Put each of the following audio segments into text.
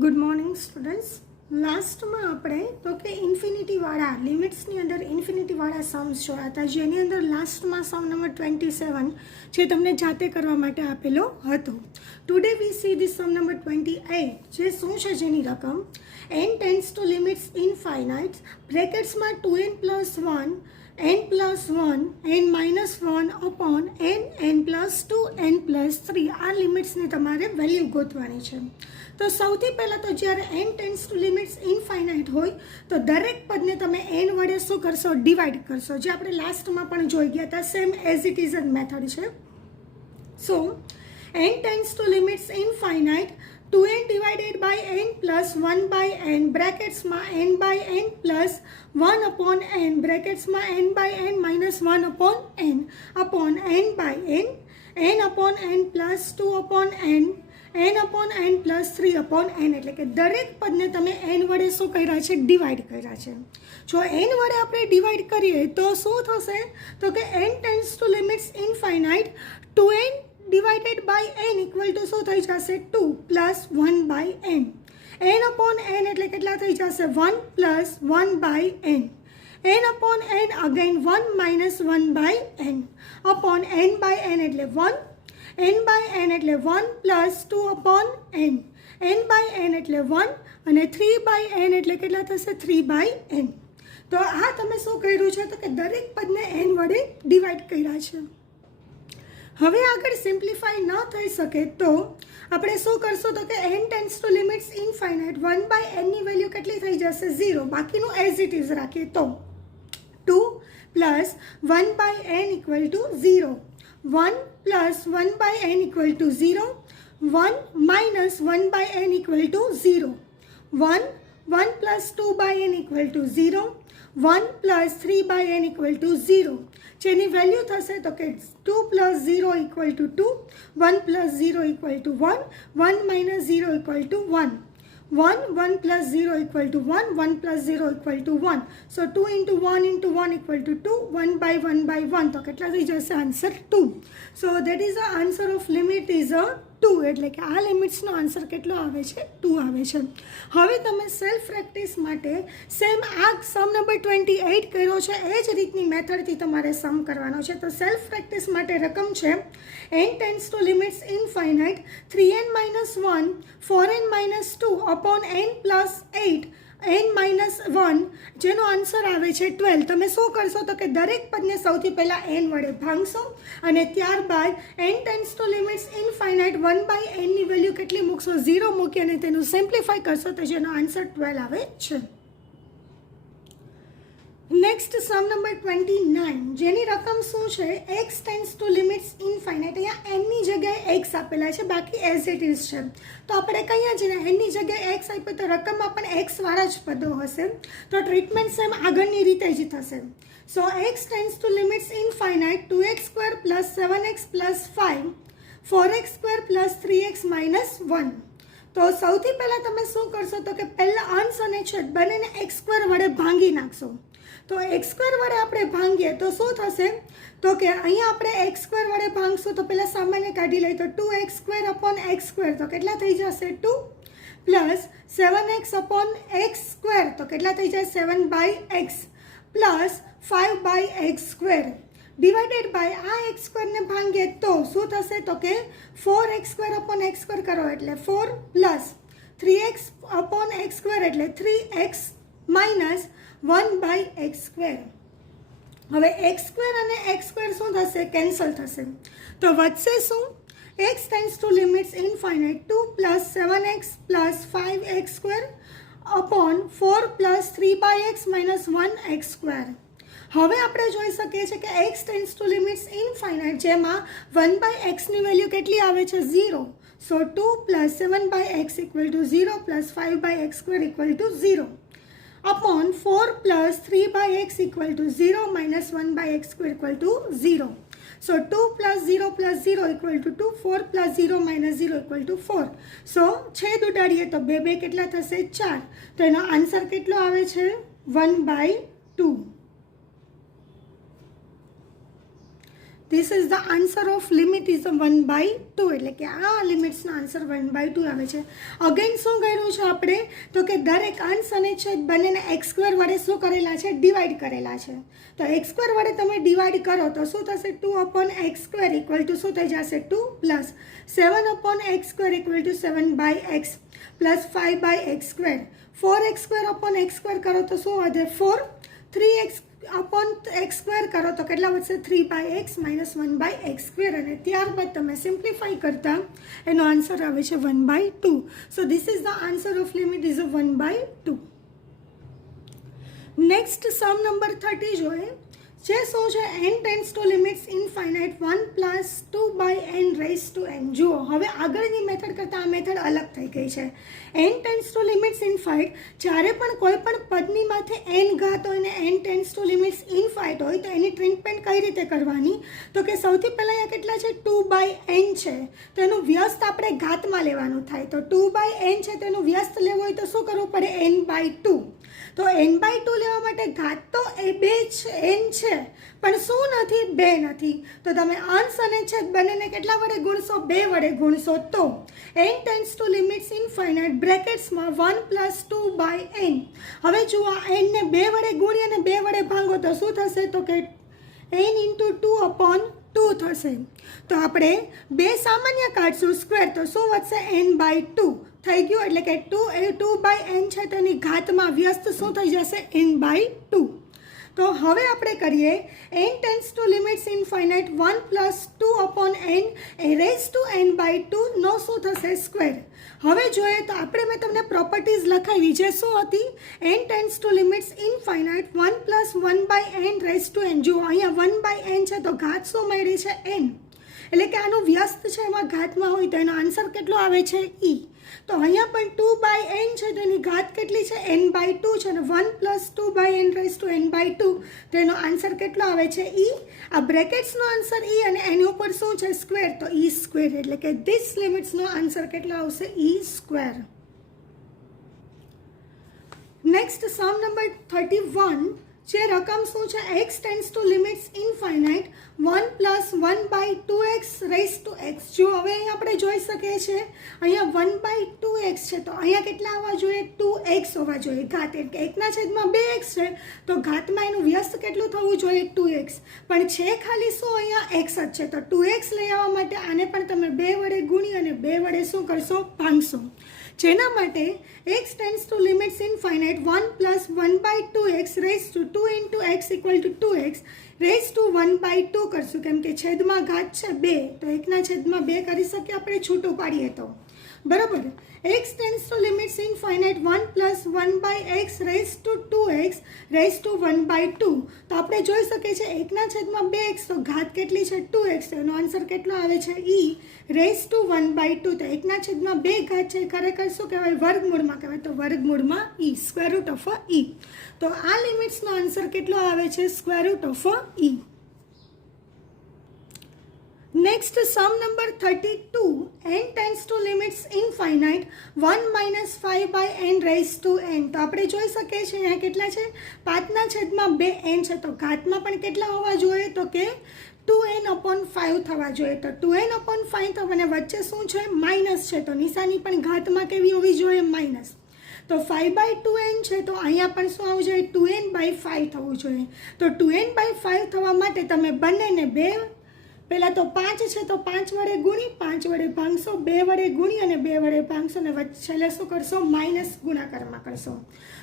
Good morning students. Last में આપણે તો કે ઇન્ફિનિટી વાળા લિમિટ્સની અંદર ઇન્ફિનિટી વાળા સમ્સ જોયા હતા, જેની અંદર લાસ્ટમાં સમ નંબર 27 જે તમને જાતે કરવા માટે આપેલો હતો. Today we see this sum number 28 જે શું છે, જેની રકમ n tends to limits infinite બ્રેકેટ્સમાં 2n + 1 n + 1 n - 1 upon n n + 2 n + 3 આ લિમિટ્સની તમારે વેલ્યુ ગોતવાની છે. તો સૌથી પહેલાં તો જ્યારે n tends to limits infinite હોય તો દરેક પદને તમે n વડે શું કરશો, ડિવાઈડ કરશો, જે આપણે લાસ્ટમાં પણ જોઈ ગયા હતા. Same as it is method છે. So n tends to limits infinite 2n divided by n plus 1 by n બ્રેકેટ્સમાં n by n plus 1 upon n બ્રેકેટ્સમાં n by n minus 1 upon n by n upon n plus 2 upon n upon n plus 3 upon n. એટલે કે દરેક પદને તમે n વડે શું કર્યા છે, ડિવાઈડ કર્યા છે. જો n વડે આપણે ડિવાઈડ કરીએ તો શું થશે, તો કે n tends to limits infinite 2n divided by n equal to શું થઈ જશે, 2 plus 1 by n. n upon n એટલે કેટલા થઈ જશે, 1 plus 1 by n. n upon n again 1 minus 1 by n upon n by n એટલે 1. n by n એટલે 1 plus 2 upon n. n by n એટલે 1 અને 3 by n એટલે કેટલા થશે, 3 by n. તો આ તમે શું કર્યું છે, તો કે દરેક પદને n વડે ડિવાઈડ કર્યા છે. હવે આગળ સિમ્પ્લિફાઈ ન થઈ શકે તો આપણે શું કરશું, તો કે n tends to limits infinite 1 by n ની વેલ્યુ કેટલી થઈ જશે, 0. બાકીનું એઝ ઇટ ઇઝ રાખીએ તો 2 plus 1 by n equal to 0. 1 plus 1 by n equal to 0. 1 minus 1 by n equal to 0. 1 plus 2 by n equal to 0. 1 plus 3 by n equal to 0. જેની value થશે તો કે 2 plus 0 equal to 2. 1 plus 0 equal to 1. 1 minus 0 equal to 1. 1 plus 0 equal to 1. 1 plus 0 equal to 1. So 2 into 1 into 1 equal to 2. 1 by 1 by 1. તો કેટલા થઈ જશે, answer 2. So that is the answer of limit is a 2. એટલે કે આ લિમિટ્સનો answer કેટલો આવે છે, 2 આવે છે. હવે તમે સેલ્ફ પ્રેક્ટિસ માટે સેમ આ સમ નંબર 28 કર્યો છે એ જ રીતની મેથડથી તમારે સમ કરવાનો છે. તો સેલ્ફ પ્રેક્ટિસ માટે રકમ છે n tends to limits infinite 3n - 1 4n - 2 upon n plus 8 n minus 1 જેનો આન્સર આવે છે 12. તમે શું કરશો, તો કે દરેક પદને સૌથી પહેલાં n વડે ભાંગશો અને ત્યારબાદ n tends to limits infinite 1 by n ની વેલ્યુ કેટલી મૂકશો, 0 મૂકી અને તેનું સિમ્પ્લિફાઈ કરશો તો જેનો આન્સર 12 આવે છે. નેક્સ્ટ સમ નંબર 29 જેની રકમ શું છે, x tends to limits infinite. અહીંયા n ની જગ્યાએ x આપેલા છે, બાકી એઝ ઇટ ઇઝ છે. તો આપણે કહીએ છીએ ને n ની જગ્યાએ x આપ્યું તો રકમમાં પણ x વાળા જ પદો હશે. તો ટ્રીટમેન્ટ સેમ આગળની રીતે જ થશે. સો x tends to limits infinite 2x² + 7x + 5 4x² + 3x - 1. તો સૌથી પહેલાં તમે શું કરશો, તો કે પહેલાં અંશ અને છેદ બંનેને x² વડે ભાંગી નાખશો. તો x² વડે આપણે ભાંગીએ તો શું થશે, તો કે અહીંયા આપણે x² વડે ભાંગશું તો પહેલાં સામાન્ય કાઢી લઈએ તો 2x² upon x². તો કેટલા થઈ જશે, 2 પ્લસ 7x upon x² તો કેટલા થઈ જાય, 7 by x plus 5 by x² divided by આ x² ને ભાંગીએ તો શું થશે, તો કે 4x² upon x² કરો એટલે 4 પ્લસ 3x upon x² એટલે 3x minus 1 by x². હવે x² અને x² શું થશે, કેન્સલ થશે. તો વધશે શું, x tends to limits infinite 2 plus 7x plus 5x² upon 4 plus 3 by x minus 1x². હવે આપણે જોઈ શકીએ છીએ કે x tends to limits infinite જેમાં 1 by x ની વેલ્યુ કેટલી આવે છે, 0. સો 2 plus 7 by x equal to 0 plus 5 by x² equal to 0 upon 4 plus 3 by x equal to 0 minus 1 by x² equal to 0. So 2 plus 0 plus 0 equal to 2. 4 plus 0 minus 0 equal to 4. So છેદ ઉડાડીએ તો 2 2 કેટલા થશે, 4. તો એનો answer કેટલો આવે છે, 1 by 2. This is the answer of limit is 1/2 એટલે કે આ લિમિટ્સનો આન્સર 1/2 આવે છે. અગેન શું કર્યું છે આપણે તો કે દરેક અંશ અને છેદ બંનેને x² વડે શું કરેલા છે ડિવાઈડ કરેલા છે. તો x² વડે તમે ડિવાઈડ કરો તો શું થશે 2/x² ઇક્વલ ટુ શું થઈ જશે 2 plus 7/x² = 7/x plus 5/x². 4x² કરો તો શું વધે 4. 3x² કરો તો કેટલા વધશે 3/x માઇનસ 1/x². અને ત્યારબાદ તમે સિમ્પ્લિફાઈ કરતા એનો આન્સર આવે છે 1/2. So this is the answer of limit is 1/2. Next sum number 30 જોઈએ. જે શું છે n tends to limits infinite 1 plus 2/n raise to n. જુઓ હવે આગળની મેથડ કરતાં આ મેથડ અલગ થઈ ગઈ છે. n ટેન્ડ્સ ટુ લિમિટ્સ ઇનફાઇટ જ્યારે પણ કોઈ પણ પદની માથે n ઘાત હોય ને n ટેન્ડ્સ ટુ લિમિટ્સ ઇનફાઇટ હોય તો એની ટ્રીટમેન્ટ કઈ રીતે કરવાની તો કે સૌથી પહેલાં અહીંયા કેટલા છે 2/n છે તો એનું વ્યસ્ત આપણે ઘાતમાં લેવાનું થાય. તો 2/n છે તેનું વ્યસ્ત લેવું હોય તો શું કરવું પડે n/2. તો n/2 લેવા માટે ઘાત તો એ બે n છે પણ શું નથી 2 નથી. તો તમે અંશ અને છેદ બંનેને કેટલા વડે ગુણશો 2 વડે ગુણશો તો n tends to limits infinite બ્રેકેટ્સમાં 1 પ્લસ 2/n. હવે જુઓ n ને 2 વડે ગુણી અને 2 વડે ભાંગો તો શું થશે તો કે n × 2/2 થશે. તો આપણે 2 સામાન્ય કાઢશું સ્ક્વેર તો શું વધશે n/2 થઈ ગયું. એટલે કે 2/n છે તેની ઘાતમાં વ્યસ્ત શું થઈ જશે n/2. તો હવે આપણે કરીએ n tends to limits infinite 1 plus 2/n raise to n/2 નો શું થશે સ્ક્વેર. હવે જોઈએ તો આપણે મેં તમને પ્રોપર્ટીઝ લખાવી જે શું હતી n tends to limits infinite 1 plus 1/n raise to n. જુઓ અહીંયા 1/n છે તો ઘાત શું મળી છે n એટલે કે આનું વ્યસ્ત છે એમાં ઘાતમાં હોય તો એનો આન્સર કેટલો આવે છે e. તો અહીંયા પણ 2/n છે તો એની ઘાત કેટલી છે n/2 છે અને 1 plus 2/n raise to n/2 તો એનો આન્સર કેટલો આવે છે e. આ બ્રેકેટ્સનો આન્સર e અને એની ઉપર શું છે સ્ક્વેર તો e². એટલે કે ધીસ લિમિટ્સનો આન્સર કેટલો આવશે e². Next sum number 31. જે રકમ શું છે x tends to limits infinite 1 plus 1/2x raise to x. જો હવે અહીં આપણે જોઈ શકીએ છીએ અહીંયા 1/2x છે તો અહીંયા કેટલા આવવા જોઈએ 2x હોવા જોઈએ ઘાત. એટલે કે 1/2x છે તો ઘાતમાં એનું વ્યસ્ત કેટલું થવું જોઈએ 2x. પણ છે ખાલી શું અહીંયા x જ છે તો 2x લઈ આવવા માટે આને પણ તમે 2 વડે ગુણી અને 2 વડે શું કરશો ભાંગશો. જેના માટે x tends to limits infinite 1 plus 1/2x raise to 2 × x = 2x raise to 1/2 કરશું કેમ કે છેદમાં ઘાત છે 2 તો 1/2 કરી શકીએ આપણે છૂટું પાડીએ તો બરાબર. x tends to limits infinite 1 plus 1/x raise to 2x raise to 1/2 તો આપણે જોઈ શકીએ છીએ 1/2x તો ઘાત કેટલી છે 2x તો એનો આન્સર કેટલો આવે છે e રેઝ ટુ 1/2. તો 1/2 ઘાત છે ખરેખર શું કહેવાય વર્ગમૂળમાં કહેવાય તો વર્ગમૂળમાં e √e. તો આ લિમિટ્સનો આન્સર કેટલો આવે છે √e. Next sum number 32. n tends to limits infinite 1 - 5/n raise to n. તો આપણે જોઈ શકીએ છીએ અહીંયા કેટલા છે 5/2n છે તો ઘાતમાં પણ કેટલા હોવા જોઈએ તો કે 2n/5 થવા જોઈએ. તો 2n/5 થવાને વચ્ચે શું છે માઇનસ છે તો નિશાની પણ ઘાતમાં કેવી હોવી જોઈએ માઇનસ. તો 5/2n છે તો અહીંયા પણ શું આવવું જોઈએ 2n/5 થવું જોઈએ. તો 2n/5 થવા માટે તમે બંનેને 2 પહેલાં તો 5 છે તો 5 વડે ગુણી 5 વડે ભાંગશો 2 વડે ગુણી અને 2 વડે ભાંગશો અને છેલ્લે શું કરશો માઇનસ ગુણાકારમાં કરશો.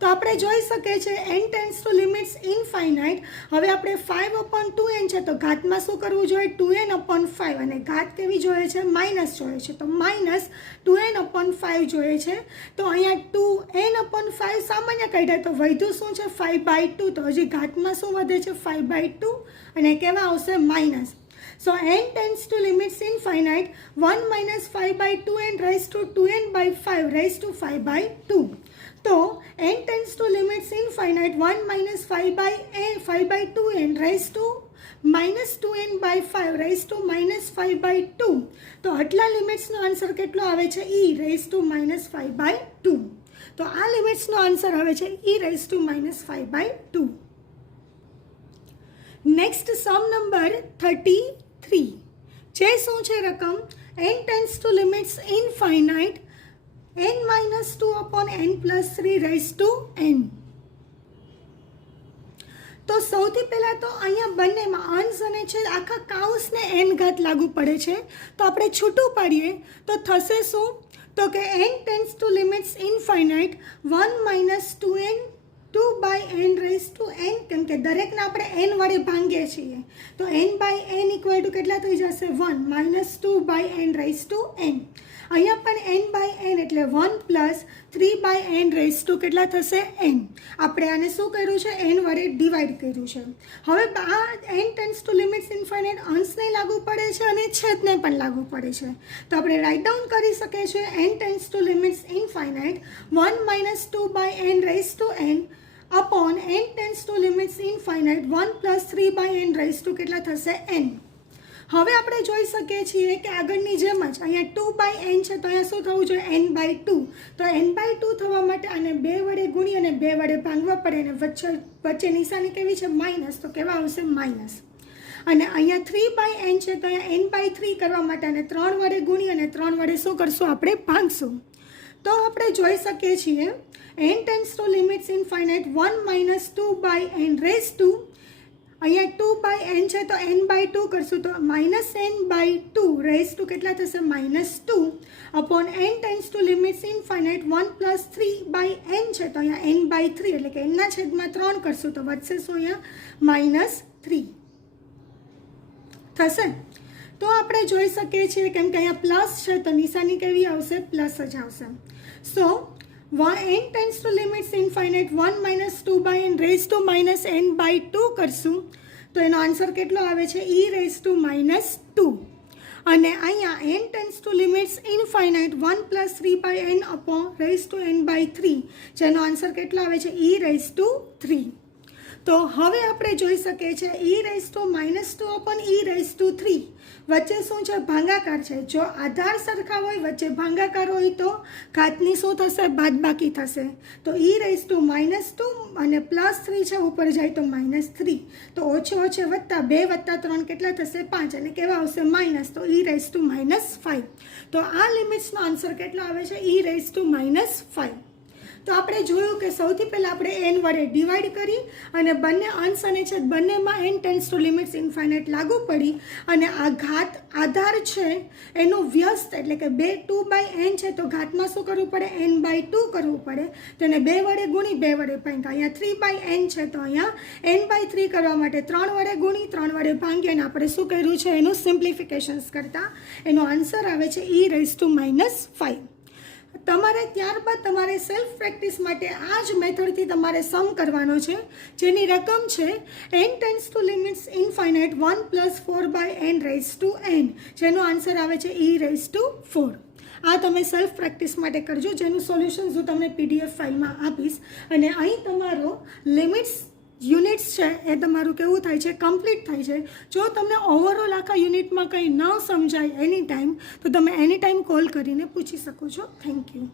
તો આપણે જોઈ શકીએ છીએ n tends to limits infinite. હવે આપણે 5/2n છે તો ઘાતમાં શું કરવું જોઈએ 2n/5 અને ઘાત કેવી જોઈએ છે માઇનસ જોઈએ છે તો માઇનસ 2n/5 જોઈએ છે. તો અહીંયા 2n/5 સામાન્ય કાઢ્યા તો વધ્યું શું છે 5/2 તો હજી ઘાતમાં શું વધે છે 5/2 અને કેવા આવશે minus. So n tends to limits infinite 1 - 5/2n raised to 2n/5 raised to 5/2. So n tends to limits infinite 1 - 5/2n raised to -2n/5 raised to -5/2. તો આટલા લિમિટ્સનો આન્સર કેટલો આવે છે e raised to -5/2. તો આ લિમિટ્સનો આન્સર આવે છે e raised to -5/2. Next sum number 33 3 જે શું છે રકમ n tends to limits infinite n-2/n+3 raise to n. તો સૌથી પહેલાં તો અહીંયા બંનેમાં અંશ અને છેદ આખા કાઉન્સને n ઘાત લાગુ પડે છે. તો આપણે છૂટું પાડીએ તો થશે શું? તો કે n tends to limits infinite 1-2n raise to n, કેમ કે દરેકને આપણે n વડે ભાંગીએ છીએ. તો n/n ઇક્વલ ટુ કેટલા થઈ જશે? 1 -2/n રેઝ ટુ n. અહીંયા પણ n/n એટલે 1 + 3/n રેઝ ટુ કેટલા થશે? n. આપણે આને શું કર્યું છે? n વડે ડિવાઈડ કર્યું છે. હવે આ n tends to limits infinite અંશને લાગુ પડે છે અને છેદને પણ લાગુ પડે છે. તો આપણે રાઇટ ડાઉન કરી શકીએ છીએ n tends to limits infinite 1 - 2/n raise to n upon n tends to limits infinite 1 + 3/n raise to કેટલા થશે? n. હવે આપણે જોઈ શકીએ છીએ કે આગળની જેમ જ અહીંયા 2/n છે તો અહીંયા શું થવું જોઈએ? n/2. તો n/2 થવા માટે આને 2 વડે ગુણી અને 2 વડે ભાંગવા પડે અને વચ્ચે નિશાની કેવી છે? માઇનસ. તો કેવા આવશે? માઇનસ. અને અહીંયા 3/n છે તો અહીંયા n/3 કરવા માટે આને 3 વડે ગુણી અને 3 વડે શું કરશું? આપણે ભાંગશું. તો આપણે જોઈ શકીએ છીએ n tends to limits infinite 1 - 2/n raise to અહીંયા 2/n છે તો n/2 કરશું તો -n/2 રેઝ ટુ કેટલા થશે? -2 upon n tends to limits infinite 1 + 3/n છે તો અહીંયા n/3 એટલે કે nના છેદમાં 3 કરશું તો વધશે શું? અહીંયા -3 થશે. તો આપણે જોઈ શકીએ છીએ કેમ કે અહીંયા પ્લસ છે તો નિશાની કેવી આવશે? પ્લસ જ આવશે. So n tends to limits infinite 1 - 2/n raise to -n/2 કરશું તો એનો આન્સર કેટલો આવે છે? e raise to -2. અને અહીંયા n tends to limits infinite 1 + 3/n upon raise to n/3 જેનો આન્સર કેટલો આવે છે? e raise to 3. તો હવે આપણે જોઈ શકીએ છીએ e raise to -2 upon e raise to 3 વચ્ચે શું છે? ભાગાકાર છે. જો આધાર સરખા હોય, વચ્ચે ભાગાકાર હોય તો ઘાતની શું થશે? બાદબાકી થશે. તો e રેઝ ટુ -2 અને +3 છે ઉપર જાય તો -3. તો ઓછે ઓછે વત્તા 2 + 3 કેટલા થશે? 5 અને કેવા આવશે? માઇનસ. તો e રેઝ ટુ -5. તો આ લિમિટ્સનો આન્સર કેટલો આવે છે? e raise to -5. તો આપણે જોયું કે સૌથી પહેલાં આપણે n વડે ડિવાઈડ કરી અને બંને અંશ અને છેદ બંનેમાં n tends to limits infinite લાગુ પડી અને આ ઘાત આધાર છે એનું વ્યસ્ત એટલે કે 2/n છે તો ઘાતમાં શું કરવું પડે? n/2 કરવું પડે. તેને 2 વડે ગુણી 2 વડે ભાંગ્યા. અહીંયા 3/n છે તો અહીંયા n/3 કરવા માટે 3 વડે ગુણી 3 વડે ભાંગી અને આપણે શું કર્યું છે? એનું સિમ્પ્લિફિકેશન્સ કરતાં એનો આન્સર આવે છે e રેઝ ટુ -5. તમારે ત્યારબાદ તમારે સેલ્ફ પ્રેક્ટિસ માટે આ જ મેથડથી તમારે સમ કરવાનો છે જેની રકમ છે n tends to limits infinite 1 + 4/n raise to n જેનો આન્સર આવે છે e રેઝ ટુ 4. આ તમે સેલ્ફ પ્રેક્ટિસ માટે કરજો જેનું સોલ્યુશન હું તમને PDF ફાઇલમાં આપીશ. અને અહીં તમારો લિમિટ્સ યુનિટ્સ છે એ તમારું કેવું થાય છે? કમ્પ્લીટ થાય છે. જો તમને ઓવરઓલ આખા યુનિટમાં કંઈ ન સમજાય એની ટાઈમ તો તમે એની ટાઈમ કોલ કરીને પૂછી શકો છો. Thank you.